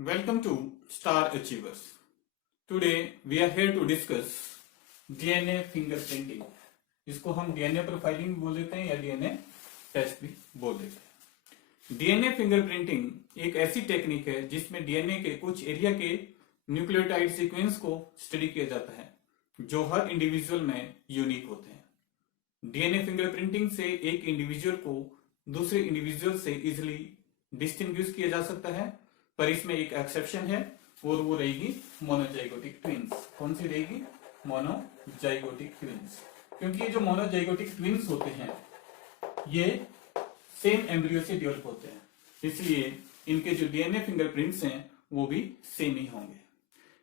Welcome to Star Achievers. Today we are here to discuss DNA fingerprinting. इसको हम DNA profiling बोल देते हैं या डीएनए टेस्ट भी बोल देते हैं। डीएनए फिंगरप्रिंटिंग एक ऐसी टेक्निक है जिसमें डीएनए के कुछ एरिया के न्यूक्लियोटाइड सीक्वेंस को स्टडी किया जाता है जो हर इंडिविजुअल में यूनिक होते हैं। डीएनए फिंगरप्रिंटिंग से एक इंडिविजुअल को दूसरे इंडिविजुअल से इजिली डिस्टिंग्विश किया जा सकता है, पर इसमें एक एक्सेप्शन है और वो रहेगी मोनोजाइगोटिक ट्विंस। कौन सी रहेगी? Monozygotic twins. क्योंकि ये जो मोनोजाइगोटिक ट्विंस होते हैं ये सेम एम्ब्रियो से डेवलप होते हैं, इसलिए इनके जो डीएनए फिंगरप्रिंट्स हैं वो भी सेम ही होंगे।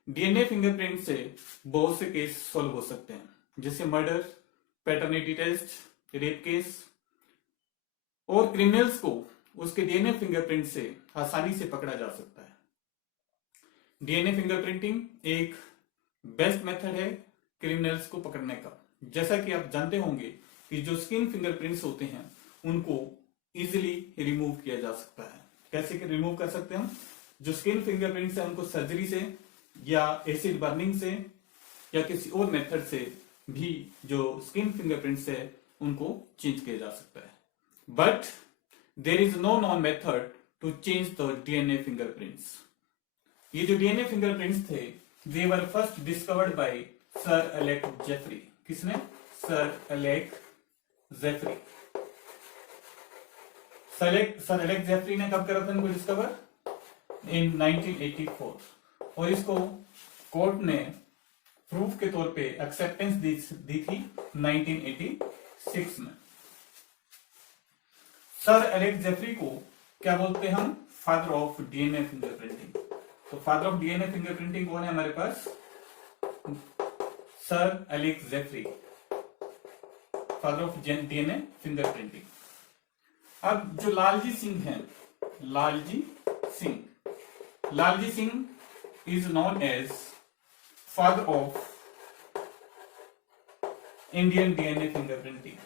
डीएनए फिंगरप्रिंट से बहुत से केस सॉल्व हो सकते हैं, जैसे murder, paternity test, rape case, और क्रिमिनल्स को उसके डीएनए फिंगरप्रिंट से आसानी से पकड़ा जा सकता है। डीएनए फिंगरप्रिंटिंग एक बेस्ट मेथड है क्रिमिनल्स को पकड़ने का। जैसा कि आप जानते होंगे कि जो स्किन फिंगरप्रिंट्स होते हैं उनको इजीली रिमूव किया जा सकता है। कैसे रिमूव कर सकते हैं हम? जो स्किन फिंगरप्रिंट्स है उनको सर्जरी से या एसिड बर्निंग से या किसी और मेथड से भी जो स्किन फिंगरप्रिंट्स है उनको चेंज किया जा सकता है। But there is no known method to change the DNA fingerprints. ये जो DNA fingerprints थे, they were first discovered by Sir Alex Jeffrey. किसने? Sir Alex Jeffrey. Sir Alex Jeffrey ने कब करा था इनको डिस्कवर? In 1984. और इसको कोर्ट ने प्रूफ के तौर पे एक्सेप्टेंस दी थी 1986 में। सर एलेक्स जेफरी को क्या बोलते हैं हम? Father of DNA fingerprinting. तो फादर ऑफ डीएनए फिंगरप्रिंटिंग कौन है हमारे पास? Sir Alex Jeffrey, father of DNA fingerprinting. अब जो लालजी सिंह हैं, Lalji Singh is known as father of Indian DNA fingerprinting.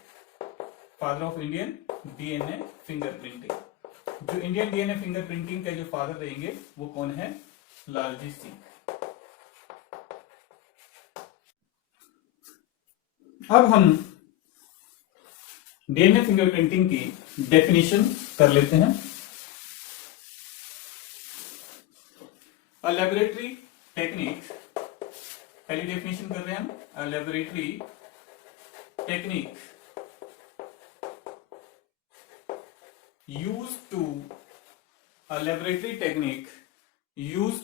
Father of Indian DNA fingerprinting. जो इंडियन डीएनए फिंगरप्रिंटिंग के जो फादर रहेंगे वो कौन है? लालजी सिंह। अब हम डीएनए फिंगरप्रिंटिंग की डेफिनेशन कर लेते हैं। अ लैबोरेटरी टेक्निक, पहली डेफिनेशन कर रहे हैं हम। A laboratory technique used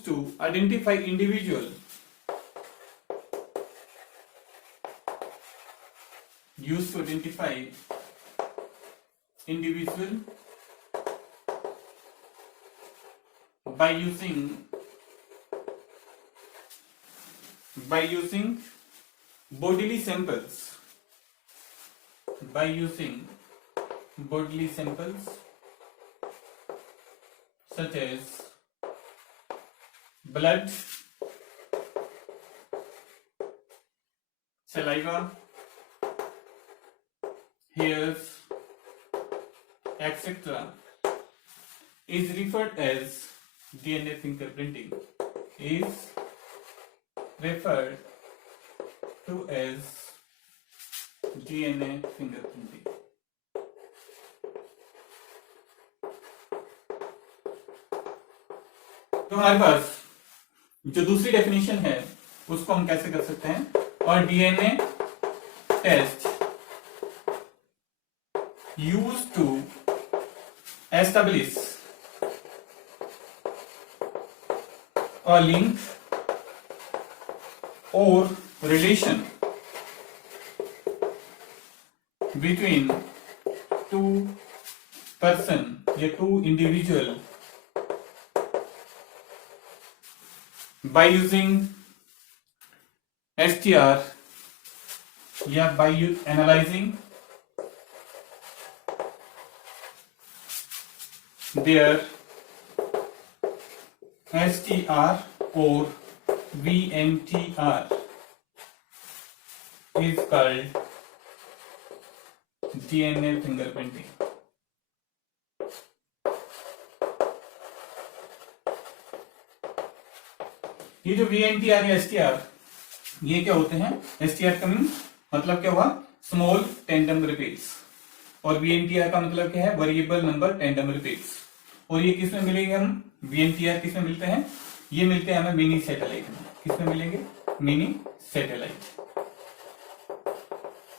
to identify individual by using bodily samples such as blood, saliva, hairs, etc. is referred as DNA fingerprinting. Is referred to as DNA fingerprinting. तो हमारे पास जो दूसरी डेफिनेशन है उसको हम कैसे कर सकते हैं? और DNA test use to establish a link और रिलेशन बिटवीन टू पर्सन या two individual by using STR या by analyzing their STR or VNTR is called DNA fingerprinting. ये जो VNTR या STR ये क्या होते हैं? STR का मतलब क्या हुआ? स्मॉल टेंडम रिपीट्स, और VNTR का मतलब क्या है? Variable number tandem repeats. और ये किसमें मिलेंगे हम? VNTR किसमें मिलते हैं? ये मिलते हैं हमें मिनी सैटेलाइट में। किसमें मिलेंगे? Mini satellite.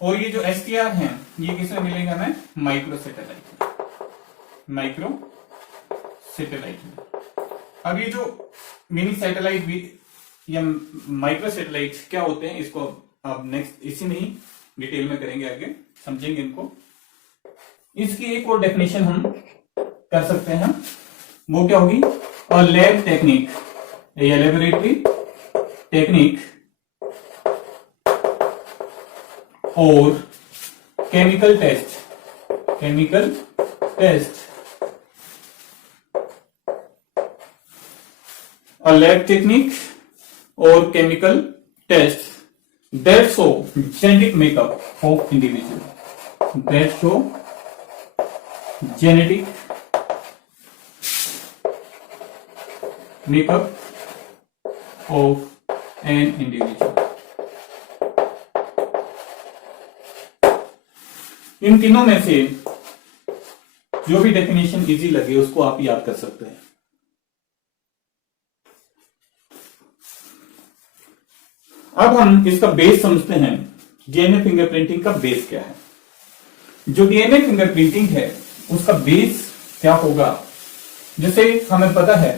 और ये जो STR हैं ये किसमें मिलेंगे हमें? माइक्रो सैटेलाइट में। माइक्रो सैटेलाइट में। अब ये जो मिनी सैटेलाइट भी या माइक्रो सैटेलाइट क्या होते हैं, इसको अब नेक्स्ट इसी में ही डिटेल में करेंगे, आगे समझेंगे इनको। इसकी एक और डेफिनेशन हम कर सकते हैं, वो क्या होगी? और लैब टेक्निक या लेबोरेटरी टेक्निक और chemical test a lab technique or chemical test that show genetic makeup of individual, that show genetic makeup of an individual। इन तीनों में से जो भी डेफिनेशन इजी लगे उसको आप याद कर सकते हैं। अब हम इसका बेस समझते हैं। डीएनए फिंगरप्रिंटिंग का बेस क्या है? जो डीएनए फिंगरप्रिंटिंग है उसका बेस क्या होगा? जैसे हमें पता है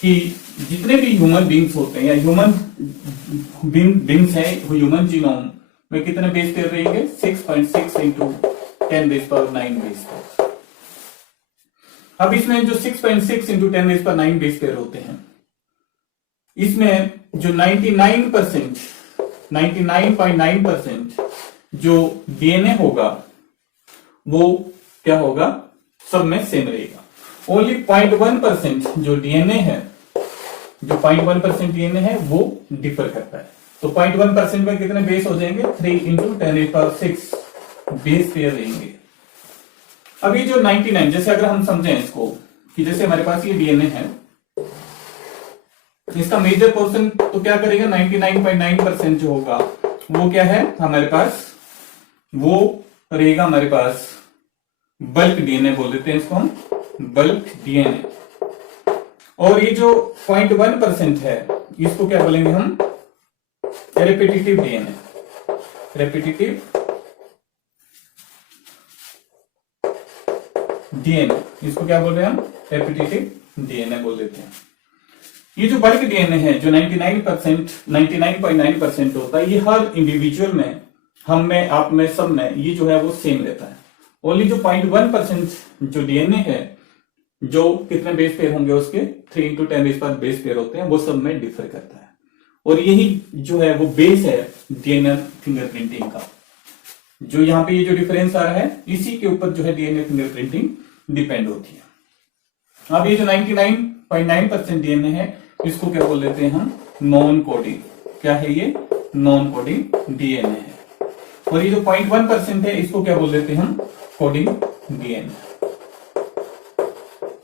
कि जितने भी ह्यूमन बींग्स होते हैं या ह्यूमन बींग्स है, ह्यूमन जीनोम में कितने बेस पेयर रहेंगे? 6.6 इंटू 10⁹ बेस पेयर। अब इसमें जो 6.6 इंटू 10⁹ बेस पेयर होते हैं, इसमें जो 99.9% जो डीएनए होगा वो क्या होगा? सब में सेम रहेगा। ओनली 0.1% जो डीएनए है, जो 0.1% डीएनए है वो डिफर करता है। तो 0.1% में कितने बेस हो जाएंगे? 3 इंटू 10⁶ बेस पेयर रहेंगे। अभी जो 99, जैसे अगर हम समझें इसको कि जैसे हमारे पास ये डीएनए है, इसका मेजर पोर्शन तो क्या करेगा? 99.9% जो होगा वो क्या है हमारे पास? वो रहेगा हमारे पास बल्क डीएनए, बोल देते हैं इसको हम बल्क डीएनए। और ये जो 0.1% है इसको क्या बोलेंगे हम? Repetitive DNA. रेपिटेटिव डीएनए, इसको क्या बोल रहे हैं हम? रेपिटेटिव डीएनए बोल देते हैं। ये जो बल्क डीएनए है जो 99.9% होता है, ये हर इंडिविजुअल में, हम में, आप में, सब में ये जो है वो सेम रहता है। ओनली जो 0.1% जो डीएनए है, जो कितने बेस पेयर होंगे उसके? 3 इंटू 10⁻⁴ बेस पेयर होते हैं, वो सब में डिफर करता है। और यही जो है वो बेस है डीएनए फिंगरप्रिंटिंग का। जो यहाँ पे ये जो डिफरेंस आ रहा है, इसी के ऊपर जो है डीएनए फिंगरप्रिंटिंग डिपेंड होती है। अब ये जो 99.9% डीएनए है इसको क्या बोल देते हैं हम? Non coding. क्या है ये? नॉन कोडिंग डीएनए है। और ये जो 0.1% है इसको क्या बोल देते हैं हम? Coding DNA.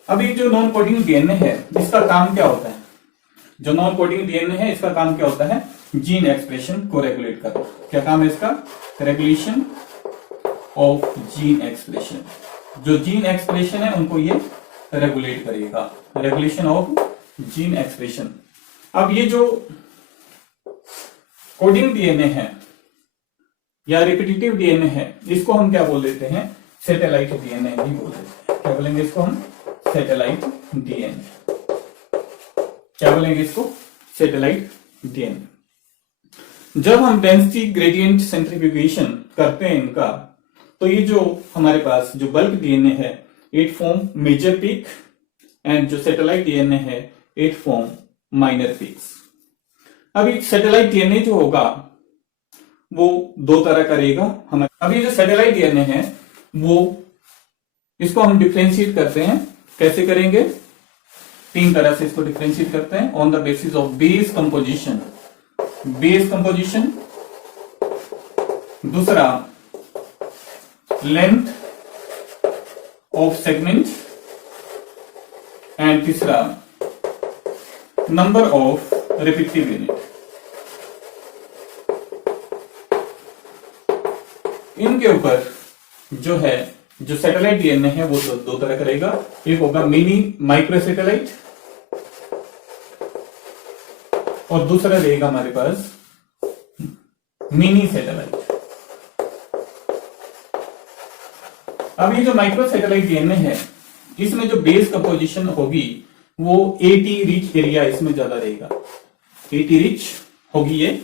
अब ये जो नॉन कोडिंग डीएनए है इसका काम क्या होता है? जो नॉन कोडिंग डीएनए है इसका काम क्या होता है? जीन एक्सप्रेशन को रेगुलेट करना। क्या काम है इसका? Regulation of gene expression. जो जीन एक्सप्रेशन है उनको ये रेगुलेट करेगा। Regulation of gene expression. अब ये जो कोडिंग डीएनए है या रिपीटेटिव डीएनए है इसको हम क्या बोल देते हैं? सैटेलाइट डीएनए भी बोल देते हैं। क्या बोलेंगे इसको हम? Satellite DNA. क्या बोलेंगे इसको? Satellite DNA. जब हम डेंसिटी ग्रेडियंट सेंट्रीफ्यूगेशन करते हैं इनका, तो ये जो हमारे पास जो बल्क डीएनए है it form major peak, and जो सैटेलाइट डीएनए है इट फॉर्म माइनर पीक्स। अभी सैटेलाइट डीएनए जो होगा वो दो तरह का रहेगा। हमारे अभी जो सैटेलाइट डीएनए है वो, इसको हम डिफरेंशिएट करते हैं। कैसे करेंगे? 3 तरह से इसको डिफरेंशिएट करते हैं। On the basis of base composition. Base composition, दूसरा लेंथ ऑफ सेगमेंट, एंड तीसरा नंबर ऑफ रिपीटिव यूनिट। इनके ऊपर जो है, जो सैटेलाइट डीएनए है वो दो तरह का रहेगा। एक होगा मिनी माइक्रो सैटेलाइट और दूसरा रहेगा हमारे पास मिनी सैटेलाइट। अब ये जो माइक्रो सैटेलाइट डीएनए है, इसमें जो बेस कंपोजिशन होगी वो एटी रिच एरिया इसमें ज्यादा रहेगा, एटी रिच होगी ये।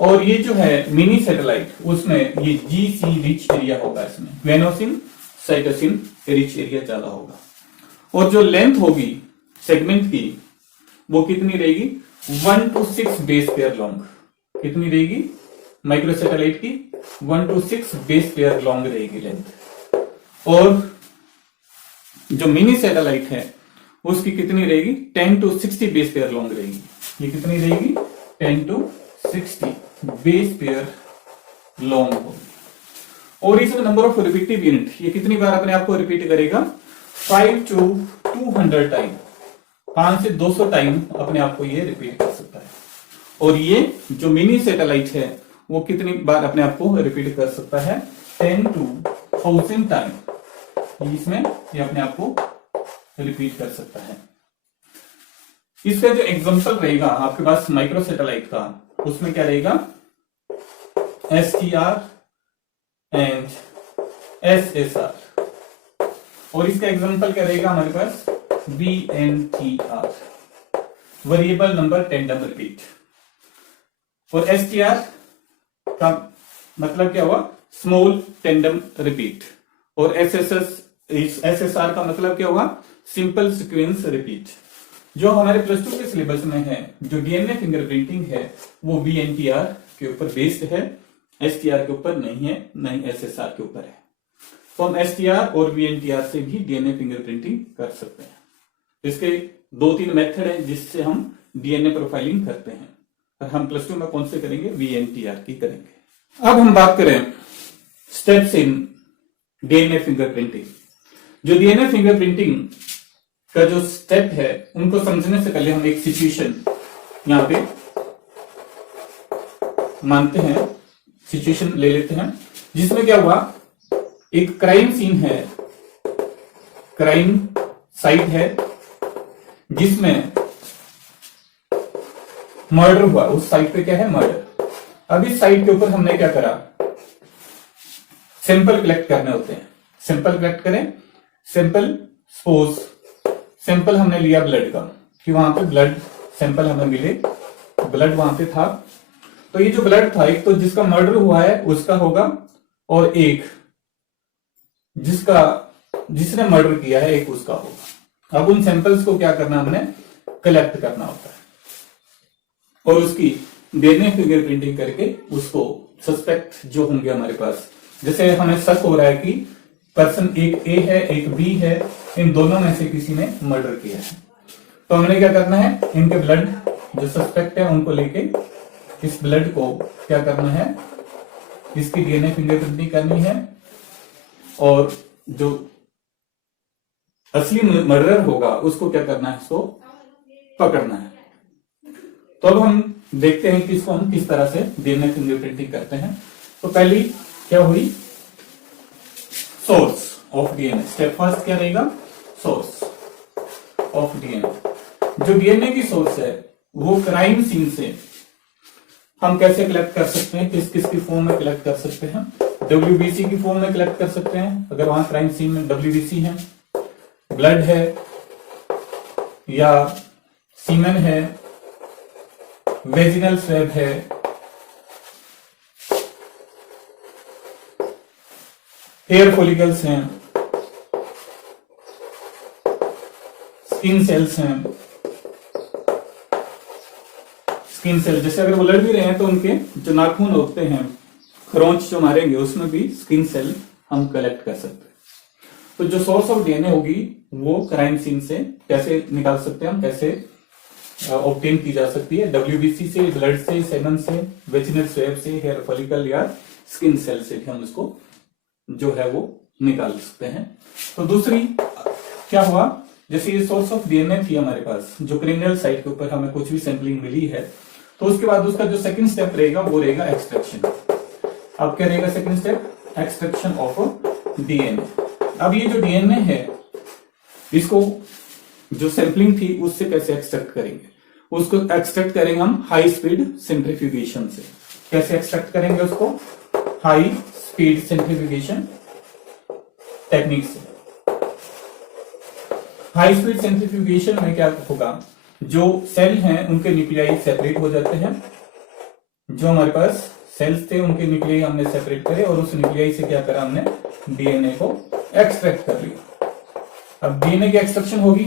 और ये जो है मिनी सैटेलाइट, उसमें ये जीसी रिच एरिया होगा, इसमें वेनोसिन साइटोसिन रिच एरिया ज्यादा होगा। और जो लेंथ होगी सेगमेंट की वो कितनी रहेगी, 1 to 6 बेस पेयर लॉन्ग। कितनी रहेगी माइक्रो सैटेलाइट की, 1 to 6 बेस पेयर लॉन्ग रहेगी लेंथ। और जो मिनी सैटेलाइट है उसकी कितनी रहेगी, 10 to 60 बेस पेयर लॉन्ग रहेगी। ये कितनी रहेगी, 10 to 60 बेस पेयर लॉन्ग होगी। और इसमें नंबर ऑफ रिपीटिव यूनिट, ये कितनी बार अपने आप को रिपीट करेगा, 5 to 200 टाइम, 5 से 200 टाइम अपने आप को ये रिपीट कर सकता है। और ये जो मिनी सैटेलाइट है वो कितनी बार अपने आप को रिपीट कर सकता है, 10 to 1000 टाइम इसमें ये अपने आप को रिपीट कर सकता है। इसका जो एग्जांपल रहेगा आपके पास माइक्रो सैटेलाइट का, उसमें क्या रहेगा, STR एंड SSR। और इसका एग्जांपल क्या रहेगा हमारे पास, VNTR, variable number tandem repeat. और STR का मतलब क्या हुआ, स्मॉल टेंडम रिपीट। और SSR का मतलब क्या हुआ, सिंपल सीक्वेंस रिपीट। जो हमारे प्लस 2 के सिलेबस में है, जो डीएनए फिंगरप्रिंटिंग है वो VNTR के ऊपर बेस्ड है, STR के ऊपर नहीं है, नहीं SSR के ऊपर है। तो हम STR और VNTR से भी डीएनए फिंगरप्रिंटिंग कर सकते हैं। इसके 2-3 मेथड हैं जिससे हम डीएनए प्रोफाइलिंग करते हैं। और हम प्लस 2 में कौन से करेंगे, VNTR की करेंगे। अब हम बात करें स्टेप्स इन डीएनए फिंगरप्रिंटिंग। जो डीएनए फिंगरप्रिंटिंग का जो स्टेप है उनको समझने से पहले हम एक सिचुएशन यहां पे मानते हैं, सिचुएशन ले लेते हैं, जिसमें क्या हुआ, एक क्राइम सीन है, क्राइम साइट है जिसमें मर्डर हुआ। उस साइट पे क्या है, मर्डर। अब इस साइट के ऊपर हमने क्या करा, सैंपल कलेक्ट करने होते हैं। सैंपल कलेक्ट करें, सैंपल सपोज सैंपल हमने लिया ब्लड का, कि वहां पे ब्लड सैंपल हमें मिले, ब्लड वहां पे था। तो ये जो ब्लड था, एक तो जिसका मर्डर हुआ है उसका होगा, और एक जिसने मर्डर किया है एक उसका होगा। अब उन सैंपल्स को क्या करना, हमने कलेक्ट करना होता है और उसकी डीएनए फिंगरप्रिंटिंग करके उसको सस्पेक्ट जो होंगे हमारे पास, जैसे हमें शक हो रहा है कि पर्सन एक ए है एक बी है, इन दोनों में से किसी ने मर्डर किया है, तो हमने क्या करना है, इनके ब्लड जो सस्पेक्ट है उनको लेके इस ब्लड को क्या करना है, इसकी डीएनए फिंगरप्रिंटिंग करनी है, और जो असली मर्डर होगा उसको क्या करना है, उसको पकड़ना है। तो अब हम देखते हैं कि इसको हम किस तरह से डीएनए फिंगरप्रिंटिंग करते हैं। तो पहली क्या हुई, source of DNA. Step first क्या रहेगा, सोर्स ऑफ डीएनए। जो डीएनए की सोर्स है वो क्राइम सीन से हम कैसे कलेक्ट कर सकते हैं, किस किस की फॉर्म में कलेक्ट कर सकते हैं, WBC की फॉर्म में कलेक्ट कर सकते हैं, अगर वहां क्राइम सीन में WBC है, ब्लड है या सीमेन है, वेजिनल स्वैब है, हेयर फॉलिकल्स हैं, स्किन सेल्स हैं। स्किन सेल जैसे अगर वो लड़ भी रहे हैं तो उनके जो नाखून होते हैं, खरोंच जो मारेंगे उसमें भी स्किन सेल हम कलेक्ट कर सकते हैं। तो जो सोर्स ऑफ डीएनए होगी वो क्राइम सीन से कैसे निकाल सकते हैं हम, कैसे ऑब्टेन की जा सकती है, WBC से, ब्लड से, सेमन से, वेजिनल स्वैब से, हेयर फॉलिकल या स्किन सेल से भी हम इसको जो है वो निकाल सकते हैं। तो दूसरी क्या हुआ, जैसे ये सोर्स ऑफ डीएनए थी हमारे पास, जो क्रिमिनल साइट के ऊपर हमें कुछ भी सैंपलिंग मिली है, तो उसके बाद उसका जो सेकंड स्टेप रहेगा वो रहेगा एक्सट्रैक्शन। अब क्या रहेगा second step? Extraction of DNA. अब ये जो डीएनए है इसको जो सैंपलिंग थी उससे कैसे एक्सट्रैक्ट करेंगे? उसको एक्सट्रैक्ट करेंगे हम हाई स्पीड सेंट्रीफ्यूगेशन से। कैसे एक्सट्रैक्ट करेंगे उसको? हाई स्पीड सेंट्रीफ्यूगेशन टेक्निक से। हाई स्पीड सेंट्रीफ्यूगेशन में क्या होगा, जो सेल हैं उनके न्यूक्लियाई सेपरेट हो जाते हैं। जो हमारे पास सेल्स थे उनके न्यूक्लियाई हमने सेपरेट करे और उस न्यूक्लियाई से क्या करा हमने? डीएनए को एक्सट्रैक्ट कर लिया। अब डीएनए की एक्सट्रैक्शन होगी।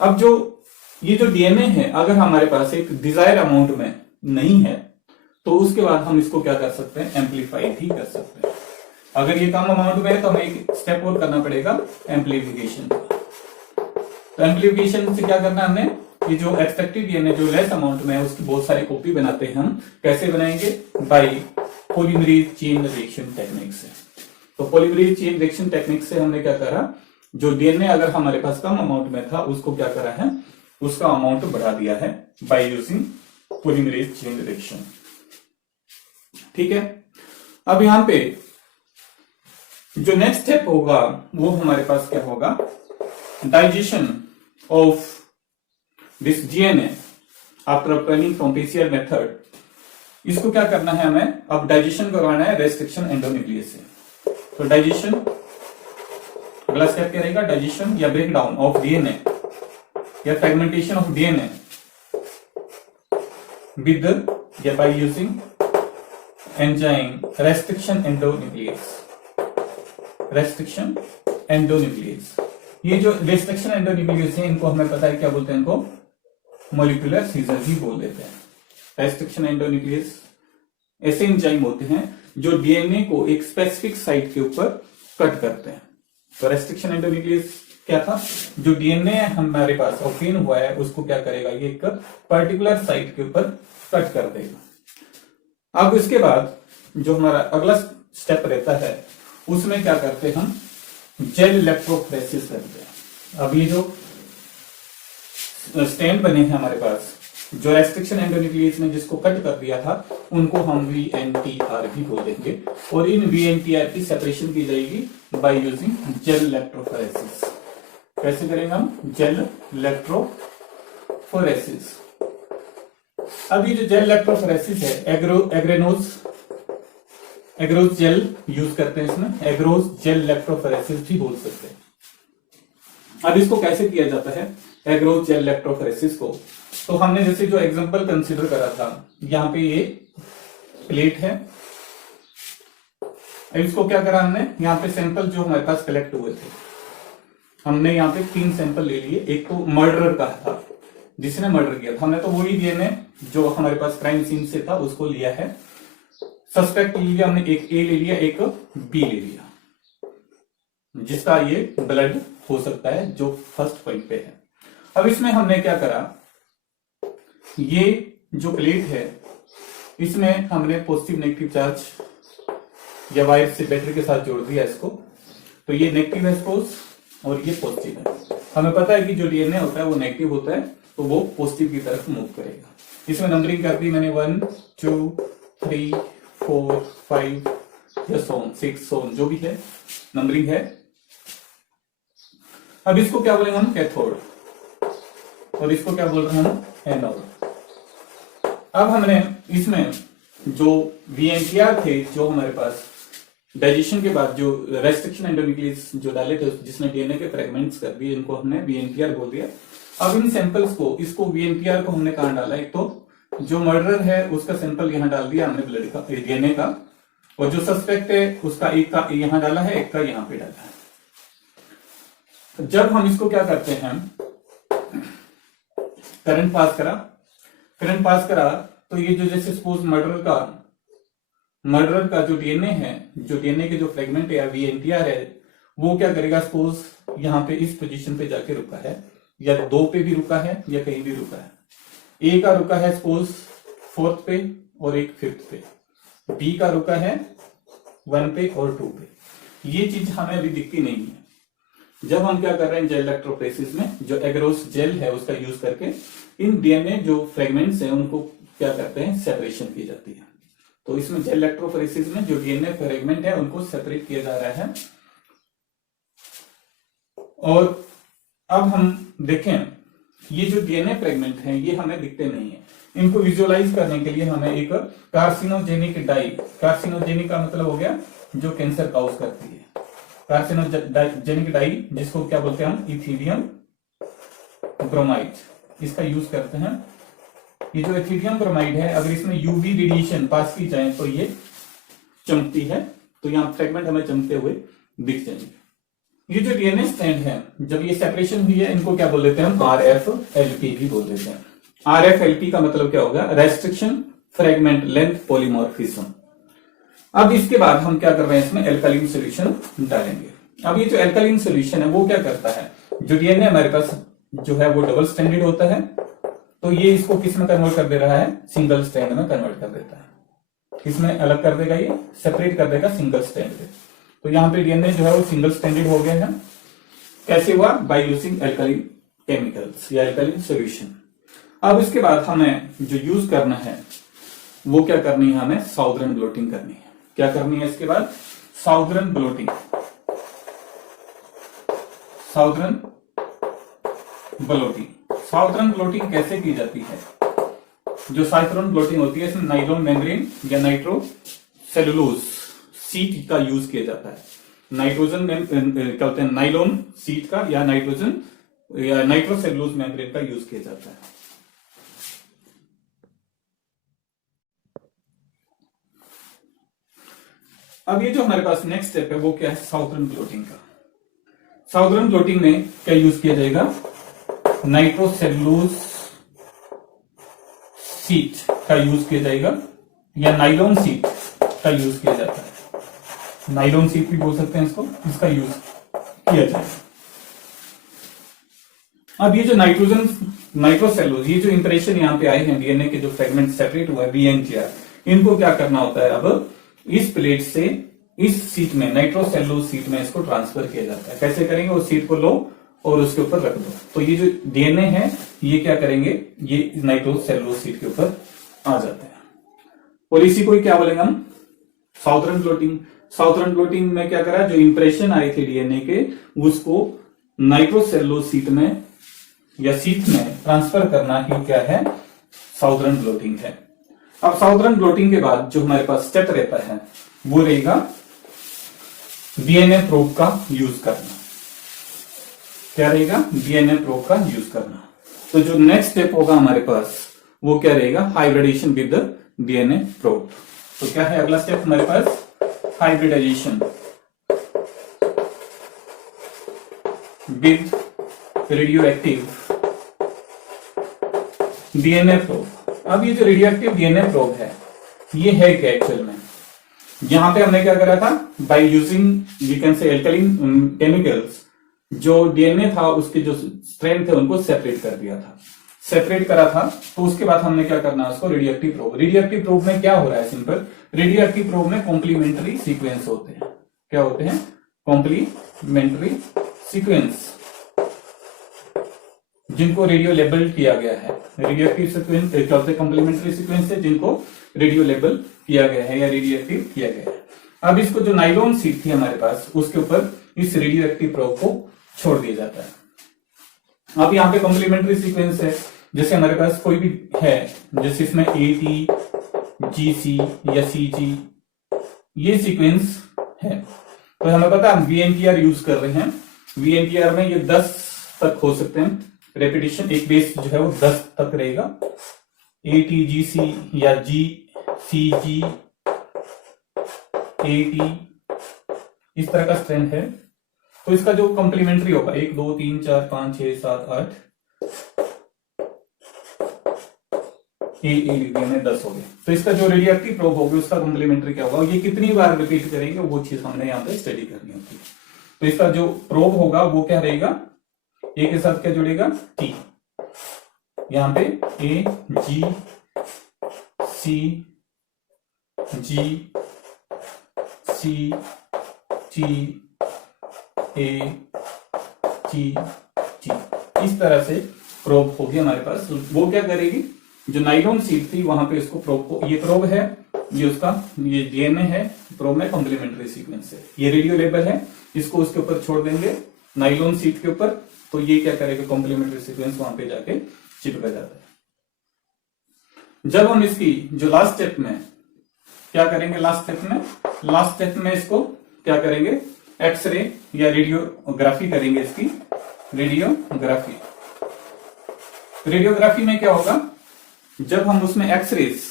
अब जो ये जो डीएनए है अगर हमारे पास एक डिजायर अमाउंट में नहीं है तो उसके बाद हम इसको क्या कर सकते हैं? एम्पलीफाई भी कर सकते हैं। अगर ये कम अमाउंट में है तो हमें एक स्टेप और करना पड़ेगा, एम्पलीफिकेशन। तो एम्पलीफिकेशन से क्या करना हमने? ये जो एक्सट्रैक्टेड डीएनए जो लेस अमाउंट में है उसकी बहुत सारी कॉपी बनाते हैं हम। कैसे बनाएंगे? By polymerase chain reaction technique से। तो पॉलीमरेज चेन रिएक्शन टेक्निक से हमने क्या करा, जो डीएनए अगर हमारे पास कम अमाउंट में था उसको क्या करा है? उसका अमाउंट बढ़ा दिया है by using polymerase chain reaction. ठीक है। अब यहां पे जो नेक्स्ट स्टेप होगा वो हमारे पास क्या होगा? Digestion of this DNA after obtaining from PCR method. इसको क्या करना है हमें? अब डाइजेशन करवाना है रेस्ट्रिक्शन एंडोन्यूक्लियस से। तो डाइजेशन, अगला स्टेप क्या रहेगा? डाइजेशन या ब्रेक डाउन ऑफ डीएनए या फ्रेगमेंटेशन ऑफ डीएनए विद या by using enzyme restriction endonuclease. Restriction endonuclease, ये जो रेस्ट्रिक्शन एंडोन्यूक्लियस है इनको हमें पता है क्या बोलते हैं? इनको मॉलिक्यूलर सीजर भी बोल देते हैं। रेस्ट्रिक्शन एंडोन्यूक्लियस ऐसे एंजाइम होते हैं जो डीएनए को एक स्पेसिफिक साइट के ऊपर कट करते हैं। तो रेस्ट्रिक्शन एंडोन्यूक्लियस क्या था? जो डीएनए हमारे पास ऑब्टेन हुआ है उसको क्या करेगा? ये एक पर्टिकुलर साइट के ऊपर कट कर देगा। अब इसके बाद जो हमारा अगला स्टेप रहता है उसमें क्या करते हैं? हम जेल इलेक्ट्रोफोरेसिस करते हैं। अब ये जो स्टैंड बने हैं हमारे पास, जो रेस्ट्रिक्शन एंडोन्यूक्लियस में जिसको कट कर दिया था उनको हम वीएनटीआर भी बोल देंगे और इन वीएनटीआर की सेपरेशन की जाएगी बाय यूजिंग जेल इलेक्ट्रोफोरेसिस। कैसे करेंगे हम? Gel electrophoresis. अब ये जो जेल इलेक्ट्रोफोरेसिस है एग्रोज जेल यूज करते हैं इसमें, एग्रोज जेल इलेक्ट्रोफोरेसिस भी बोल सकते हैं। अब इसको कैसे किया जाता है एग्रोज जेल इलेक्ट्रोफोरेसिस को? तो हमने जैसे जो एग्जांपल कंसीडर करा था, यहाँ पे ये प्लेट है। इसको क्या करा हमने? यहाँ पे सैंपल जो हमारे पास कलेक्ट हुए थे, हमने यहाँ पे 3 सैंपल ले लिए। एक तो मर्डरर का था, जिसने मर्डर किया था, हमने तो वही डीएनए जो हमारे पास क्राइम सीन से था उसको लिया है। सस्पेक्ट ले लिया हमने, एक ए ले लिया, एक बी ले लिया, जिसका ये ब्लड हो सकता है जो फर्स्ट पॉइंट पे है। अब इसमें हमने क्या करा? ये जो प्लेट है इसमें हमने पॉजिटिव नेगेटिव चार्ज या वायर से बैटरी के साथ जोड़ दिया इसको। तो ये नेगेटिव है सपोज और ये पॉजिटिव है। हमें पता है कि जो डीएनए होता है वो नेगेटिव होता है तो वो पॉजिटिव की तरफ मूव करेगा। इसमें नंबरिंग कर दी मैंने 1 2 3 4 5 या 6 जो भी है नंबरिंग है। अब इसको क्या बोलेंगे हम? कैथोड। और इसको क्या बोल रहे हैं हम? एनोड। अब हमने इसमें जो वीएनटीआर थे जो हमारे पास डाइजेशन के बाद जो रेस्ट्रिक्शन एंडोन्यूक्लियस जो डाले थे जिसने डीएनए के फ्रेगमेंट्स कर दिए, इनको हमने वीएनटीआर बोल दिया। अब इन सैंपल्स को, इसको वीएनटीआर को हमने कहां डाला? एक तो जो मर्डरर है उसका सैंपल यहां डाल दिया हमने ब्लड का, डीएनए का, और जो सस्पेक्ट है उसका एक का यहां डाला है, एक का यहां पे डाला है। जब हम इसको क्या करते हैं? करंट पास करा तो ये जो जैसे सपोज मर्डरर का जो डीएनए है, जो डीएनए के जो फ्रेगमेंट है वीएनटीआर है, वो क्या करेगा? सपोज यहाँ पे इस पोजीशन पे जाके रुका है, या 2 पे भी रुका है या कहीं भी रुका है। ए का रुका है सपोज 4th पे और एक 5th पे, बी का रुका है 1 पे और 2 पे। ये चीज हमें अभी दिखती नहीं है। जब हम क्या कर रहे हैं जेल इलेक्ट्रोफोरेसिस में, जो एग्रोस जेल है उसका यूज करके इन डीएनए जो फ्रेगमेंट्स हैं उनको क्या करते हैं, सेपरेशन की जाती है। तो इसमें जेल इलेक्ट्रोफोरेसिस में जो डीएनए फ्रेगमेंट है उनको सेपरेट किया जा रहा है। और अब हम देखें, ये जो डीएनए फ्रेगमेंट हैं ये हमें दिखते नहीं है, इनको विजुअलाइज करने के लिए हमें एक कार्सिनोजेनिक डाई, कार्सिनोजेनिक का मतलब हो गया जो कैंसर काउज करती है, कार्सिनोजेनिक डाई जिसको क्या बोलते हैं हम, इथीलियम ब्रोमाइड, इसका यूज करते हैं। ये जो इथीलियम ब्रोमाइड है अगर इसमें यूवी रेडिएशन पास की जाए तो ये चमकती है, तो यहाँ फ्रेगमेंट हमें चमकते हुए दिख जाएंगे। ये जो डीएनए स्ट्रैंड है जब ये सेपरेशन हुई है इनको क्या बोल देते हैं हम, RFLP भी बोल देते हैं। RFLP का मतलब क्या होगा, रेस्ट्रिक्शन फ्रेगमेंट लेंथ पॉलीमॉर्फिज्म। अब इसके बाद हम क्या कर रहे हैं, इसमें एल्कालीन सोल्यूशन डालेंगे। अब ये जो एल्कालीन सोल्यूशन है वो क्या करता है, जो डीएनए हमारे पास जो है वो डबल स्ट्रैंडेड होता है, तो ये इसको किस में कन्वर्ट कर दे रहा है, सिंगल स्ट्रैंड में कन्वर्ट कर देता है। किसमें अलग कर देगा, ये सेपरेट कर देगा सिंगल स्ट्रैंड में। तो यहाँ पे डीएनए जो है वो सिंगल स्ट्रैंडेड हो गया है। कैसे हुआ, बाय यूजिंग एल्कालीन केमिकल्स या एल्कालीन सोल्यूशन। अब इसके बाद हमें जो यूज करना है वो क्या करनी है, हमें साउदर्न ब्लोटिंग करनी है। क्या करनी है इसके बाद, southern blotting. Southern blotting, southern blotting कैसे की जाती है, जो साउदर्न ब्लोटिंग होती है इसमें नाइलॉन मेम्ब्रेन या नाइट्रो सेलुलोज सीट का यूज किया जाता है। नाइट्रोजन क्या होते हैं, नाइलॉन सीट का या नाइट्रोजन या नाइट्रोसेलुलोज मेम्ब्रेन का यूज किया जाता है। अब ये जो हमारे पास नेक्स्ट स्टेप है वो क्या है, साउदर्न ब्लोटिंग का। साउदर्न ब्लोटिंग में क्या यूज किया जाएगा, नाइट्रोसेलुलोज सीट का यूज किया जाएगा या नाइलॉन सीट का यूज किया जाता है। नाइलॉन सीट भी बोल सकते हैं इसको, इसका यूज किया जाएगा। अब ये जो नाइट्रोसेलुलोज, ये जो इंप्रेशन यहाँ पे आए हैं डीएनए के जो फ्रेगमेंट सेपरेट हुआ है VNTR, इनको क्या करना होता है, अब इस प्लेट से इस सीट में, नाइट्रोसेलुलोज सीट में इसको ट्रांसफर किया जाता है। कैसे करेंगे, उस सीट को लो और उसके ऊपर रख दो, तो ये जो डीएनए है ये क्या करेंगे, ये नाइट्रोसेलुलोज सीट के ऊपर आ जाते हैं। और इसी को ही क्या बोलेंगे हम, साउदर्न ब्लोटिंग। साउदर्न ब्लोटिंग में क्या करा, जो इंप्रेशन आए थे डीएनए के उसको नाइट्रोसेलुलोज सीट में या सीट में ट्रांसफर करना ही क्या है, साउदर्न ब्लोटिंग है। अब साउदर्न ब्लोटिंग के बाद जो हमारे पास स्टेप रहता है वो रहेगा डीएनए प्रोब का यूज करना। क्या रहेगा, डीएनए प्रोब का यूज करना। तो जो नेक्स्ट स्टेप होगा हमारे पास वो क्या रहेगा, हाइब्रिडेशन विद डीएनए प्रोब। तो क्या है अगला स्टेप हमारे पास, hybridisation with radioactive DNA probe. अब ये जो रेडियोएक्टिव डीएनए प्रोब है ये है क्या एक्चुअल में, यहां पे हमने क्या करा था, by using we can say एल्कालीन chemicals, जो डीएनए था उसके जो स्ट्रैंड थे उनको सेपरेट कर दिया था। सेपरेट करा था तो उसके बाद हमने क्या करना है उसको, रेडियोएक्टिव प्रोब। रेडियोएक्टिव प्रोब में क्या हो रहा है, सिंपल, रेडियोएक्टिव प्रोब में कॉम्प्लीमेंट्री सीक्वेंस होते हैं। क्या होते हैं, कॉम्प्लीमेंट्री सीक्वेंस, जिनको रेडियो लेबल किया गया है। रेडियोएक्टिव सीक्वेंस चौथे कॉम्प्लीमेंट्री सीक्वेंस है जिनको रेडियो लेबल किया गया है या रेडियोएक्टिव किया गया है। अब इसको जो नाइलॉन सीट थी हमारे पास उसके ऊपर इस रेडियोएक्टिव प्रोब को छोड़ दिया जाता है। अब यहाँ पे कॉम्प्लीमेंट्री सीक्वेंस है, जैसे हमारे पास कोई भी है, जैसे इसमें AT, GC या CG ये सीक्वेंस है, तो हमें पता है VNTR यूज कर रहे हैं। VNTR में ये 10 तक हो सकते हैं रेपिटेशन, एक बेस जो है वो 10 तक रहेगा। ATGC या GCG AT इस तरह का स्ट्रैंड है। तो इसका जो कॉम्प्लीमेंट्री होगा 1 2 3 4 5 6 7 8 में 10 हो गए। तो इसका जो रेडियोएक्टिव प्रोब होगा उसका कॉम्प्लीमेंट्री क्या होगा, ये कितनी बार रिपीट करेंगे वो चीज हमने यहाँ पे स्टडी करनी होती है। तो इसका जो प्रोब होगा वो क्या रहेगा, ए के साथ क्या जुड़ेगा, T, यहां पे A G C G C T A ची ची, इस तरह से प्रोब होगी हमारे पास। वो क्या करेगी, जो नाइलॉन शीट थी वहां पे इसको प्रोब को, ये प्रोब है, ये उसका ये डीएनए है, प्रोब में कॉम्प्लीमेंट्री सीक्वेंस है, ये रेडियो लेबल है, इसको उसके ऊपर छोड़ देंगे नाइलॉन शीट के ऊपर, तो ये क्या करेगा, कॉम्प्लीमेंट्री सीक्वेंस वहां पे जाके चिपका जाता है। जब हम इसकी जो लास्ट स्टेप में क्या करेंगे, लास्ट स्टेप में इसको क्या करेंगे, एक्सरे या रेडियोग्राफी करेंगे, इसकी रेडियोग्राफी में क्या होगा, जब हम उसमें एक्सरेज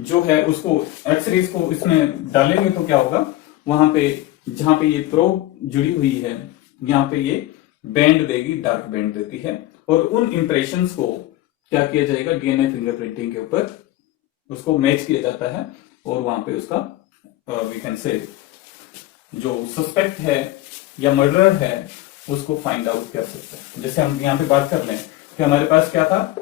जो है उसको एक्सरेज को इसमें डालेंगे तो क्या होगा, वहां पे जहां पे ये प्रोब जुड़ी हुई है यहां पे ये बैंड देगी, डार्क बैंड देती है, और उन इंप्रेशंस को क्या किया जाएगा, डीएनए फिंगरप्रिंटिंग के ऊपर उसको मैच किया जाता है, और वहां पे उसका वी कैन से जो सस्पेक्ट है या मर्डरर है उसको फाइंड आउट कर सकते हैं। जैसे हम यहाँ पे बात कर लें कि हमारे पास क्या था,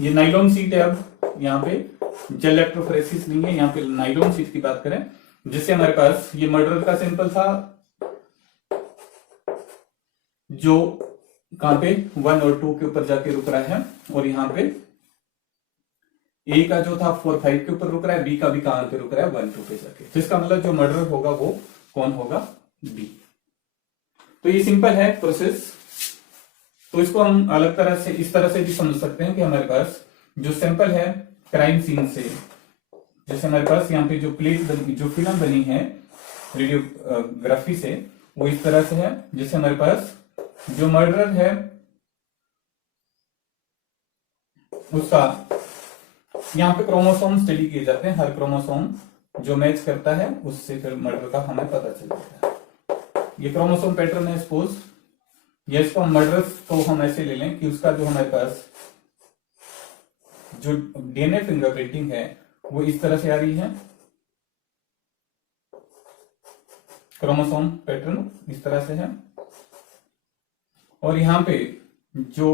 ये नाइलॉन शीट है, अब यहाँ पे जेल इलेक्ट्रोफोरेसिस नहीं है, यहाँ पे नाइलॉन शीट की बात करें, जिससे हमारे पास ये मर्डर का सैंपल था जो कहां पे 1 और 2 के ऊपर जाके रुक रहा है, और यहाँ पे ए का जो था 4, 5 के ऊपर रुक रहा है, बी का भी कहां पे रुक रहा है 1, 2 पे जाके, तो इसका मतलब जो मर्डर होगा वो कौन होगा, बी। तो ये सिंपल है प्रोसेस। तो इसको हम अलग तरह से, इस तरह से भी समझ सकते हैं कि हमारे पास जो सैंपल है क्राइम सीन से, जैसे हमारे पास यहाँ पे जो प्लेट बनी, जो फिल्म बनी है रेडियोग्राफी से, वो इस तरह से है, जैसे हमारे पास जो मर्डर है उसका यहाँ पे क्रोमोसोम स्टडी किए जाते हैं, हर क्रोमोसोम जो मैच करता है उससे फिर मर्डर का हमें पता चल जाता है। ये क्रोमोसोम पैटर्न है सपोज, या इसको मर्डर को हम ऐसे ले लें कि उसका जो हमारे पास जो डीएनए फिंगरप्रिंटिंग है वो इस तरह से आ रही है, क्रोमोसोम पैटर्न इस तरह से है, और यहां पे जो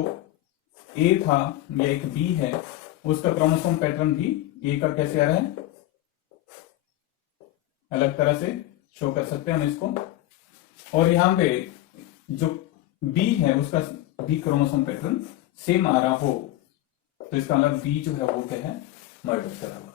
ए था या एक बी है उसका क्रोमोसोम पैटर्न भी ए का कैसे आ रहा है, अलग तरह से शो कर सकते हैं हम इसको, और यहां पे जो बी है उसका भी क्रोमोसोम पैटर्न सेम आ रहा हो, तो इसका मतलब बी जो है वो क्या है, मर्डर करा हुआ।